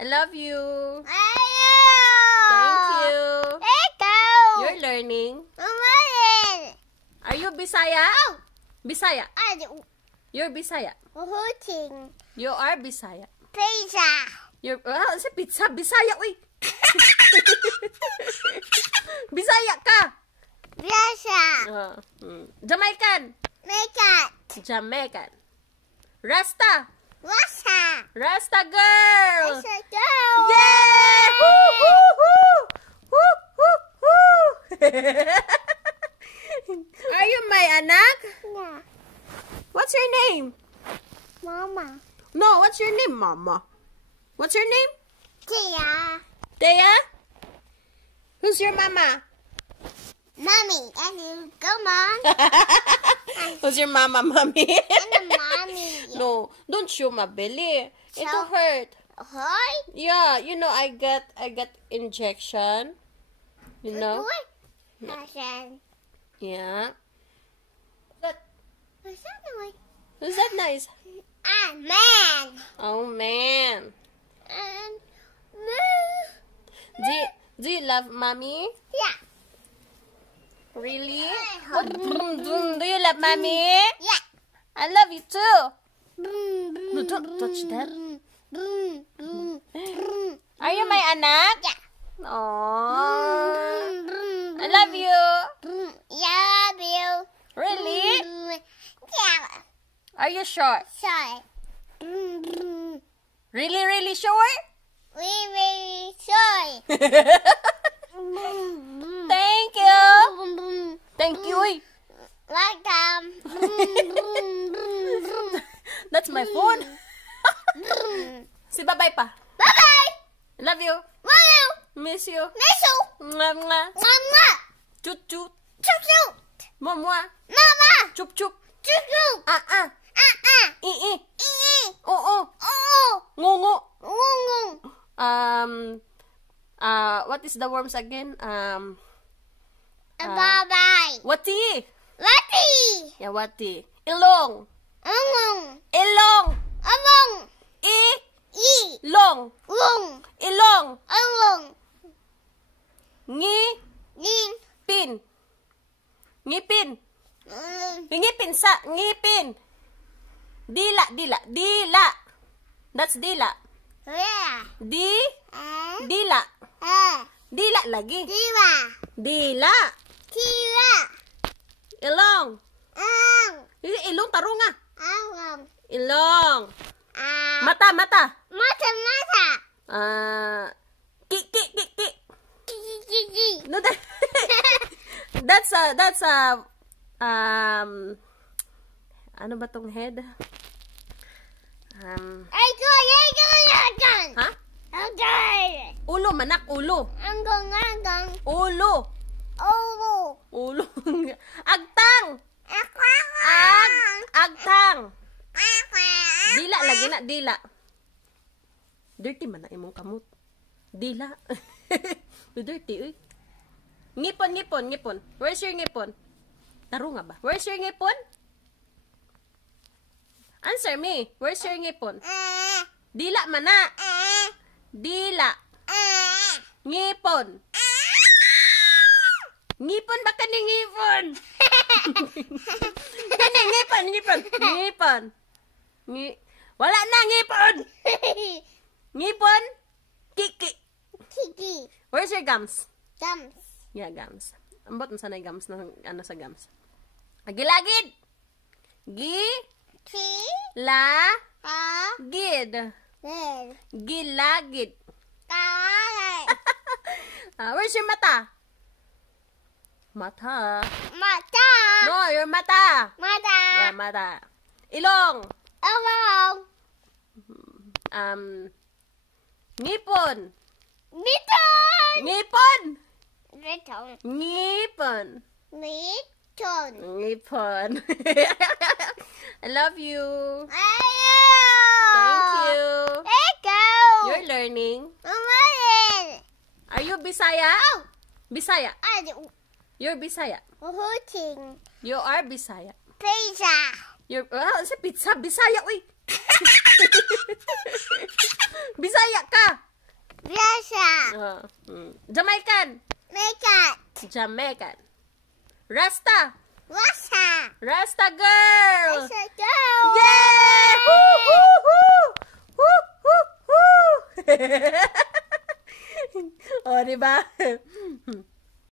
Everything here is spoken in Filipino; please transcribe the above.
I love you. Ayo. Thank you. Ikaw. You're learning. Umayin. Are you Bisaya? Oh. Bisaya. Ano? You're Bisaya. Uhuting. You are Bisaya. Pizza. You're sa pizza Bisaya uy. Bisaya ka. Pizza. Jamaican. Makeup. Jamaican. Rasta. Wasa. Rasta girl. Let's go. Yeah! Woo, woo, woo! Woo, woo, woo! Are you my anak? Yeah. What's your name? Mama. No, what's your name, Mama? What's your name? Tia. Dea? Who's your mama? Mommy. And come on. Who's your mama, Mommy? And mommy. No, don't show my belly. It'll So- hurt. Hi. Yeah, you know, I got injection. You know? Hassan. Yeah. But What's that noise? is that nice? Ah, man. Oh man. And Do you love mommy? yeah. Really? Do you love mommy? Yeah. I love you too. No, don't touch that. Yeah. Are you my anak? Aww. I love you. Yeah, Bill. Really? Yeah. Are you sure? Sorry. Really, really sure? We sorry. Thank you. Thank you. Uy. Welcome. That's my phone. Si bye-bye pa. Bye-bye. Love you. Love you. Miss you. Miss you. Mwah, mwah. Mama. Chut, chut. Choo choo. Mwah, mwah. Mama. Chup, chup. Choo choo. Ah, ah. I. Ee. Oo. Oh. Ngungu. Ngung. What is the worms again? Bye-bye. Wati. Wati. Yeah, wati. Ilong. Ngung. Ilong. Among. E. Long. Lung. Ilong. Alung. Nin. Pin. Ngipin. Mm. Ngipin sa. Ngipin. Dila. That's dila. Yeah. Dila. Dila lagi. Tiwa. Dila. Tiwa. Ilong. Ang. Ilong tarunga. Ang. Ilong. Mata. Mata. Ki. Gigi. No, that's ano ba tong head? Ay, Ha? Ulo, manak, ulo. Anggang. Ulo. Ulo. Agtang. Agtang. Dila lagi na, dila. Dirty man na imong kamot. Dila. Dirty, uy. Ngipon. Where's your ngipon? Tarunga ba? Where's your ngipon? Answer me. Where's your ngipon? Dila man na. Dila. Ngipon. Ngipon ba kaning ngipon? Kaning ngipon. Wala na ngipon. Ngipon. Kiki. Where's your gums? Gums. Yeah, gums. Ambot mo sanay gums na ano sa gums. Agilagid. Gid. Gilagid. Where's your mata? Mata. No, your mata. Yeah, mata. Ilong. Ngipon. Ngipon. I love you. Thank you. You're learning. Are you Bisaya? Bisaya. You're Bisaya. You are Bisaya. Pizza. You're sa pizza Bisaya uy. Bisaya ka. Russia. Jamaican. Make it. Jamaican. Rasta. Russia. Rasta girl. Let's go. Yeah! Woo, woo, woo! Woo, woo, woo! O, diba?